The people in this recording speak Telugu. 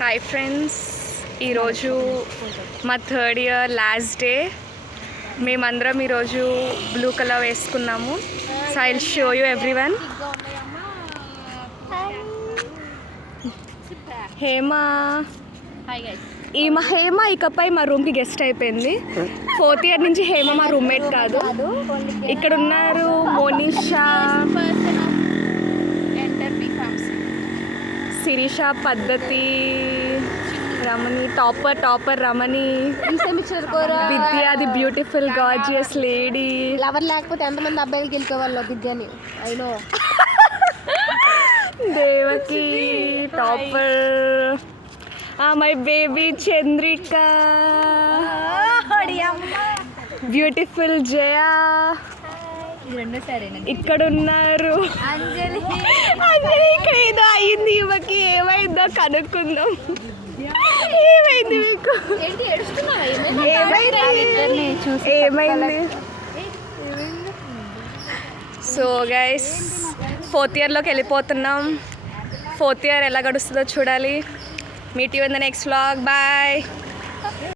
హాయ్ ఫ్రెండ్స్, ఈరోజు మా థర్డ్ ఇయర్ లాస్ట్ డే. మేమందరం ఈరోజు బ్లూ కలర్ వేసుకున్నాము. So I will show you everyone. Hema Hema ఇకపై మా రూమ్కి గెస్ట్ అయిపోయింది. 4th ఇయర్ నుంచి హేమ మా రూమ్మేట్ కాదు. ఇక్కడ ఉన్నారు మోనిషా, శిరీష, పద్ధతి, Ramani, topper Ramani, Vidya, the beautiful gorgeous lady. Lover లేకపోతే ఎంతమంది అబ్బాయిలు గెలుకోవాలో విద్యని అయినో. Devaki topper, my baby Chandrika, beautiful Jaya. ఇక్కడ ఉన్నారు అంజలి. ఇక్కడ ఏదో అయింది, ఈమెకి ఏమైందో కనుక్కుందాం. ఏమైంది మీకు? ఏమైంది? సో గైస్, 4th ఇయర్లోకి వెళ్ళిపోతున్నాం. 4th ఇయర్ ఎలా గడుస్తుందో చూడాలి. Meet you in the next vlog. Bye.